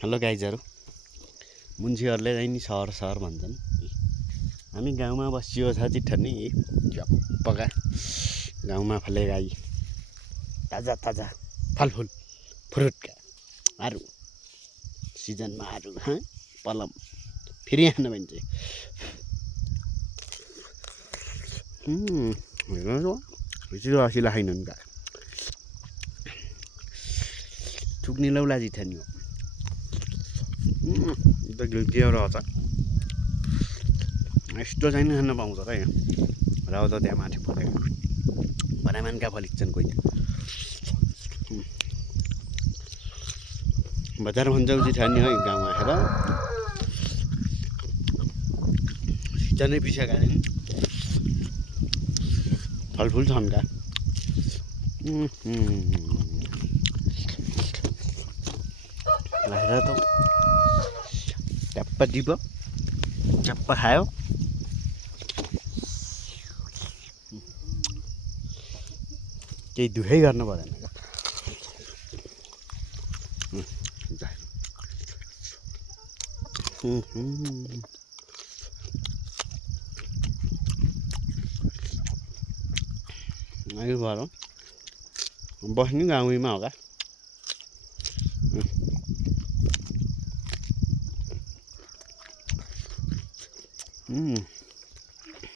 hello गाइजहरू मुन्सीहरूले चाहिँ नि सहर भन्छन् हामी गाउँमा बसियो छ चिट्ठनी झप्पका गाउँमा फले गाई ताजा ताजा फलफुल फ्रुटका आरु सिजनमा आरु पलम फेरि यहाँ भन्छ हिजो असिला खाइनन् का चुक्नी लौला जिठनी हो त गिल्टिएर छ यस्तो चाहिँ खान पाउँछ र यहाँ र त त्यहाँ माथि फलेको भनामानका फलिन्छन् कोही बजार भन्छौ जिठानी है गाउँमा आएर सिजनै पछि गएर फलफुल छन् का आएर त टप्प दियो टप्प खायो केही दुखै गर्नु पर्दैन आयो भएर बस्ने गाउँमा हो का